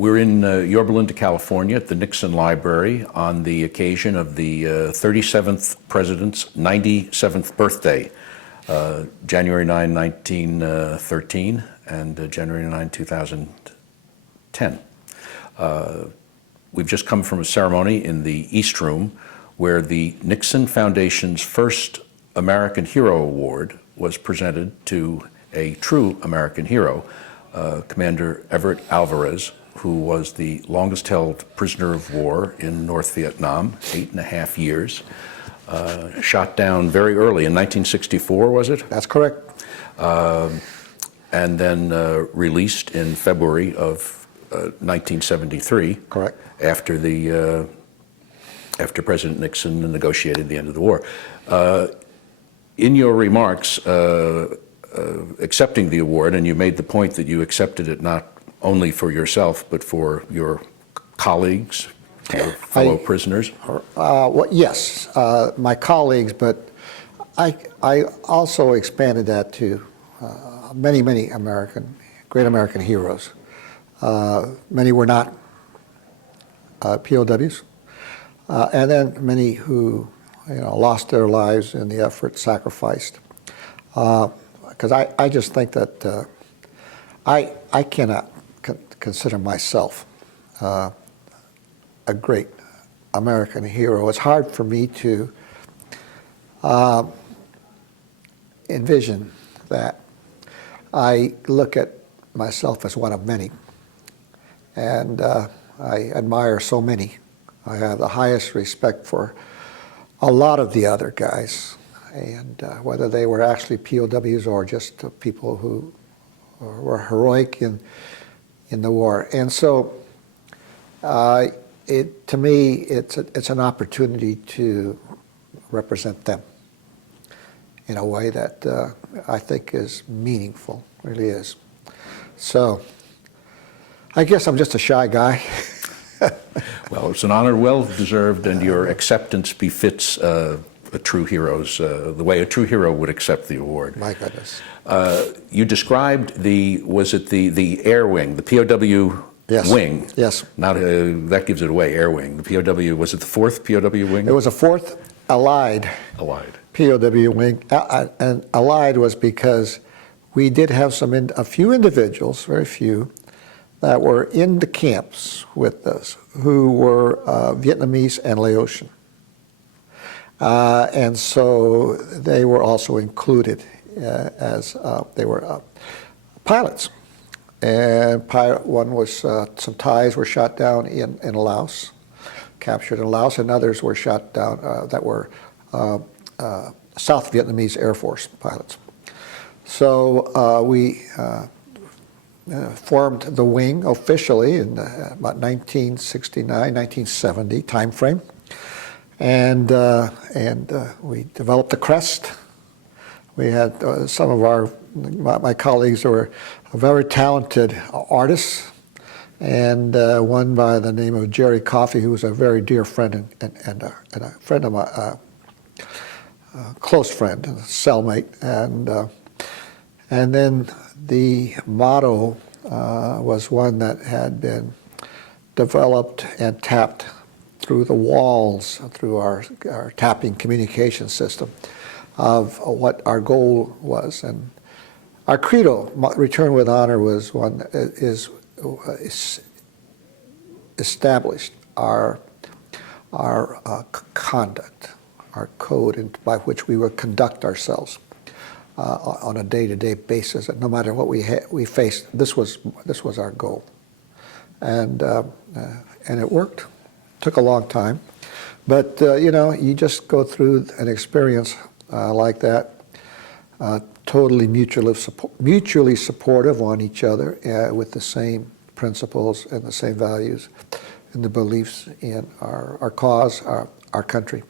We're in Yorba Linda, California at the Nixon Library on the occasion of the 37th President's 97th birthday, January 9, 1913 and January 9, 2010. We've just come from a ceremony in the East Room where the Nixon Foundation's first American Hero Award was presented to a true American hero, Commander Everett Alvarez, who was the longest-held prisoner of war in North Vietnam, 8.5 years. Shot down very early in 1964, was it? That's correct. And then released in February of 1973. Correct. After President Nixon negotiated the end of the war. In your remarks accepting the award, and you made the point that you accepted it not only for yourself, but for your colleagues, your fellow prisoners? Well, yes, my colleagues, but I also expanded that to many great American heroes. Many were not POWs, and then many who lost their lives in the effort, sacrificed. Because I just think that I cannot consider myself a great American hero. It's hard for me to envision that. I look at myself as one of many, and I admire so many. I have the highest respect for a lot of the other guys, and whether they were actually POWs or just people who were heroic in the war. And so, to me, it's an opportunity to represent them in a way that I think is meaningful, really is. So, I guess I'm just a shy guy. Well, it's an honor well deserved, and your acceptance befits a true hero's, the way a true hero would accept the award. My goodness. You described was it the air wing, the POW wing? Yes. Now that gives it away, air wing. The POW, was it the 4th POW wing? It was a 4th Allied POW wing, and Allied was because we did have a few individuals, very few, that were in the camps with us who were Vietnamese and Laotian. And so they were also included as they were pilots. And pilot one was, some Thais were shot down in Laos, captured in Laos, and others were shot down that were South Vietnamese Air Force pilots. So we formed the wing officially in about 1969, 1970 time frame. And we developed the crest. We had some of my colleagues were very talented artists, and one by the name of Jerry Coffey, who was a very dear friend and a friend of my close friend, a cellmate, and then the motto was one that had been developed and tapped through the walls, through our tapping communication system, of what our goal was. And our credo, Return with Honor, was one that is established our conduct, our code by which we would conduct ourselves on a day-to-day basis. And no matter what we faced, this was our goal, and it worked. Took a long time, but you just go through an experience like that, totally mutually supportive on each other, with the same principles and the same values and the beliefs in our cause, our country,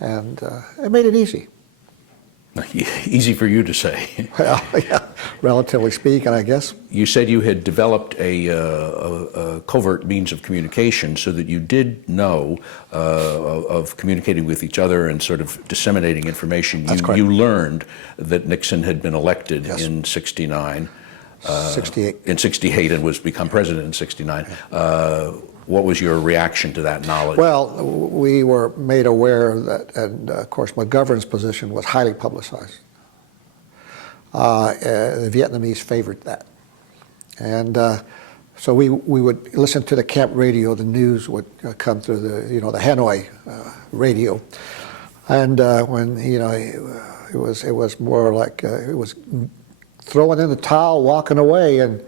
and it made it easy. Easy for you to say. Well, yeah, relatively speaking, I guess. You said you had developed a covert means of communication so that you did know of communicating with each other and sort of disseminating information. That's correct. You learned that Nixon had been elected Yes. in '69. '68. In '68 and was become president in '69. What was your reaction to that knowledge? Well, we were made aware that, and of course McGovern's position was highly publicized. The Vietnamese favored that. And so we would listen to the camp radio. The news would come through the Hanoi radio. And when, it was more like, it was throwing in the towel, walking away, and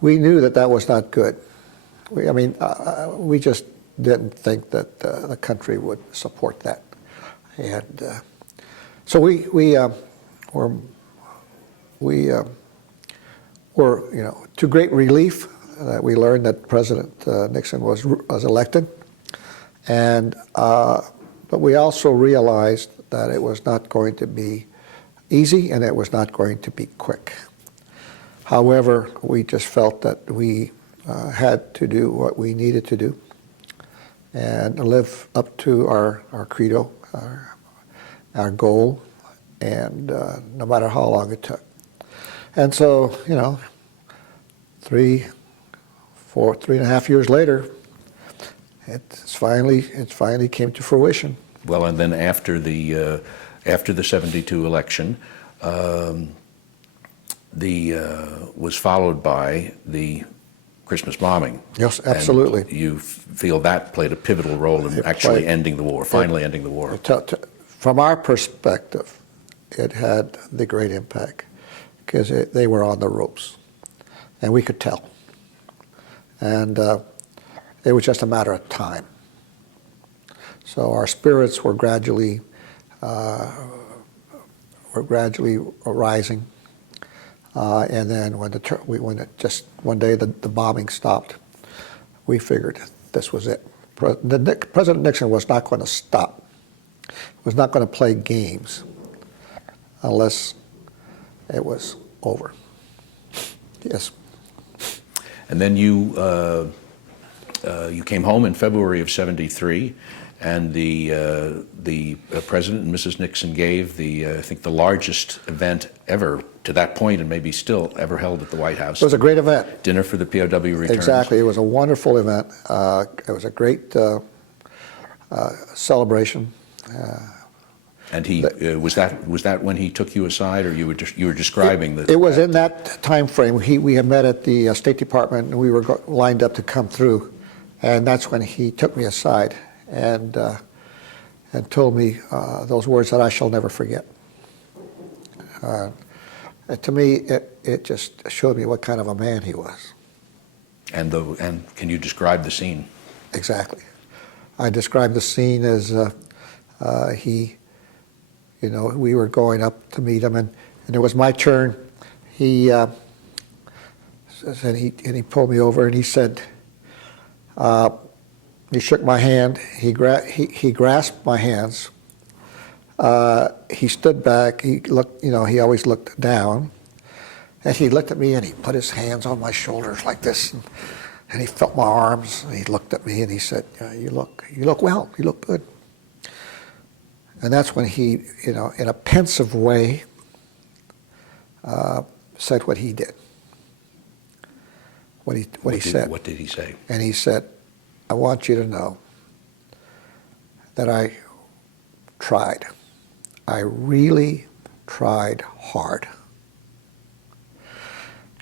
we knew that was not good. We just didn't think that the country would support that. And so we were, to great relief, we learned that President Nixon was elected, but we also realized that it was not going to be easy and it was not going to be quick. However, we just felt that we had to do what we needed to do and live up to our credo, our goal, and no matter how long it took. And so, 3.5 years later, it finally came to fruition. Well, and then after the '72 election, was followed by the Christmas bombing. Yes, absolutely. And you feel that played a pivotal role in actually ending the war, finally ending the war. From our perspective, it had the great impact because they were on the ropes, and we could tell. And it was just a matter of time. So our spirits were gradually rising. And then when one day the bombing stopped, we figured this was it. President Nixon was not going to stop. Was not going to play games unless it was over. Yes. And then you came home in February of '73, and the President and Mrs. Nixon gave I think the largest event ever to that point, and maybe still ever held at the White House. It was a great event. Dinner for the POW returns. Exactly. It was a wonderful event. It was a great celebration. And he was that when he took you aside, or you were describing the? It was in that time frame. We had met at the State Department, and we were lined up to come through, and that's when he took me aside and told me those words that I shall never forget. To me, it just showed me what kind of a man he was. And can you describe the scene? Exactly. I described the scene as we were going up to meet him, and it was my turn. He pulled me over and he said, he shook my hand. He grasped my hands. He stood back. He looked. He always looked down, and he looked at me and he put his hands on my shoulders like this, and he felt my arms. And he looked at me and he said, "You look well. You look good." And that's when he, in a pensive way, said what he did. What he said. What did he say? And he said, "I want you to know that I tried. I really tried hard."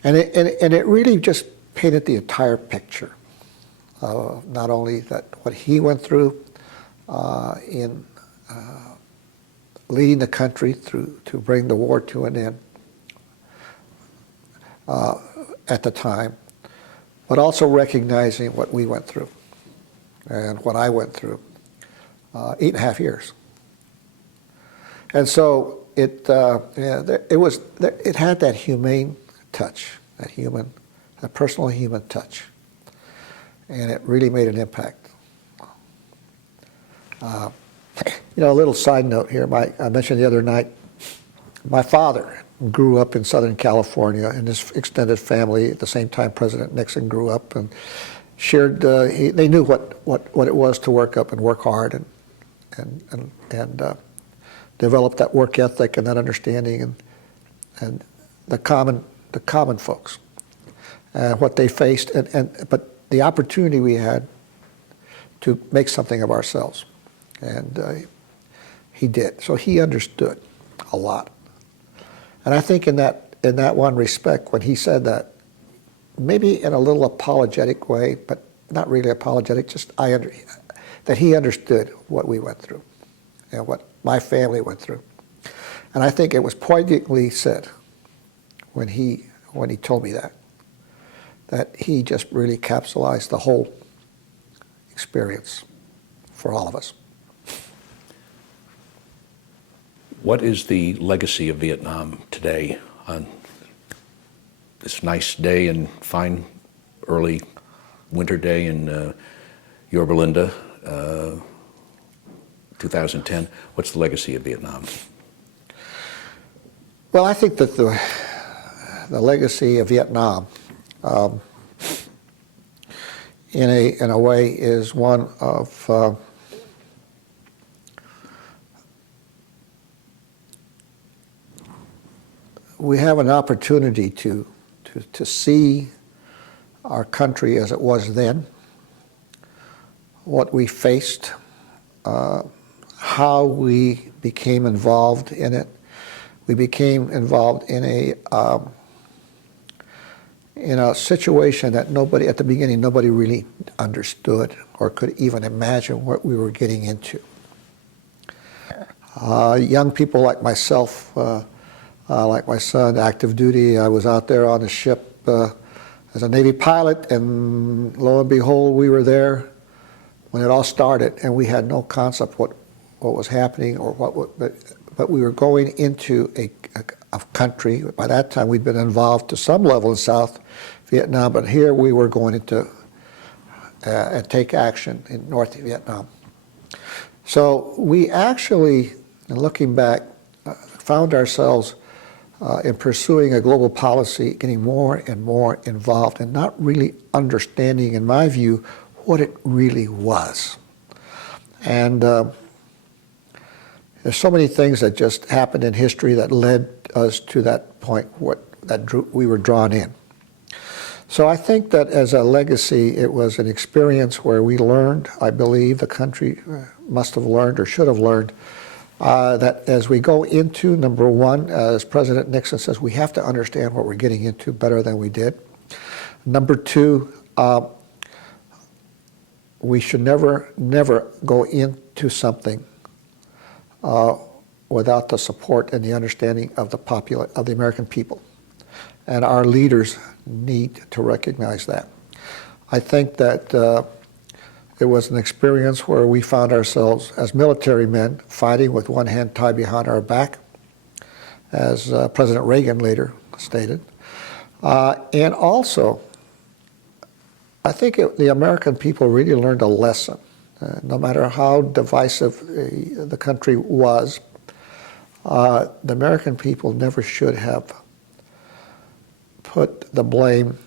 And it really just painted the entire picture of not only what he went through in leading the country to bring the war to an end at the time, but also recognizing what we went through and what I went through 8.5 years. And so it had that humane touch, that personal human touch, and it really made an impact. A little side note here. I mentioned the other night, my father grew up in Southern California, and his extended family at the same time President Nixon grew up, and shared. They knew what it was to work up and work hard, and develop that work ethic and that understanding, and the common the common folks, and what they faced, but the opportunity we had to make something of ourselves. And he did. So he understood a lot. And I think in that one respect, when he said that, maybe in a little apologetic way, but not really apologetic, just that he understood what we went through and what my family went through. And I think it was poignantly said when he told me that he just really capsulized the whole experience for all of us. What is the legacy of Vietnam today on this nice day and fine early winter day in Yorba Linda, 2010? What's the legacy of Vietnam? Well, I think that the legacy of Vietnam, in a way, is one of we have an opportunity to see our country as it was then, what we faced, how we became involved in it. We became involved in a situation that nobody, at the beginning, nobody really understood or could even imagine what we were getting into. Young people like myself, like my son, active duty, I was out there on a ship as a Navy pilot, and lo and behold, we were there when it all started, and we had no concept what was happening or but we were going into a country. By that time, we'd been involved to some level in South Vietnam, but here we were going into and take action in North Vietnam. So we actually, looking back, found ourselves in pursuing a global policy, getting more and more involved and not really understanding, in my view, what it really was. And there's so many things that just happened in history that led us to that point we were drawn in. So I think that as a legacy, it was an experience where we learned, I believe the country must have learned or should have learned, that as we go into, number one, as President Nixon says, we have to understand what we're getting into better than we did. Number two, we should never go into something without the support and the understanding of the American people. And our leaders need to recognize that. I think that it was an experience where we found ourselves as military men fighting with one hand tied behind our back, as President Reagan later stated. And also, I think the American people really learned a lesson. No matter how divisive the country was, the American people never should have put the blame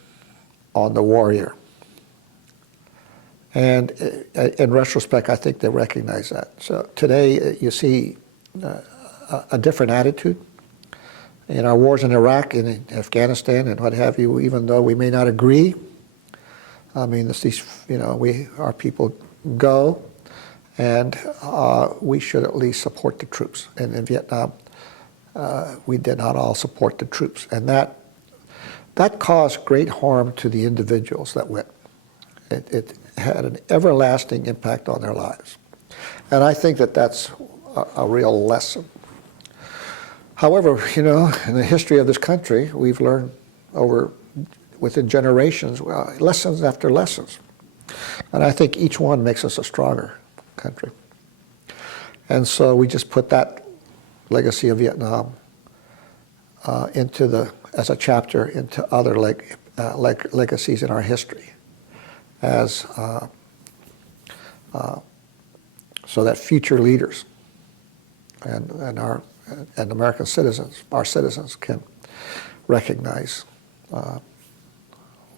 on the warrior. And in retrospect, I think they recognize that. So today you see a different attitude. In our wars in Iraq and in Afghanistan and what have you, even though we may not agree, I mean, our people go, and we should at least support the troops. And in Vietnam, we did not all support the troops. And that caused great harm to the individuals that went. It had an everlasting impact on their lives. And I think that that's a real lesson. However, in the history of this country, we've learned within generations, lessons after lessons. And I think each one makes us a stronger country. And so we just put that legacy of Vietnam as a chapter into other legacies in our history, so that future leaders and American citizens, our citizens, can recognize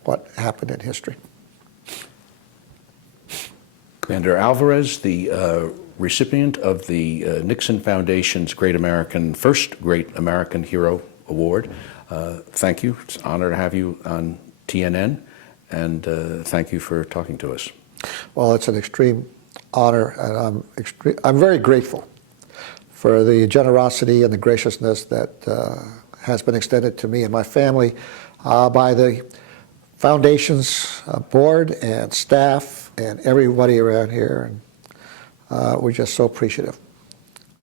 what happened in history. Commander Alvarez, the recipient of the Nixon Foundation's first Great American Hero Award, Thank you. It's an honor to have you on TNN, and thank you for talking to us. Well, it's an extreme honor, and I'm very grateful for the generosity and the graciousness that has been extended to me and my family by the Foundation's board and staff and everybody around here. And we're just so appreciative.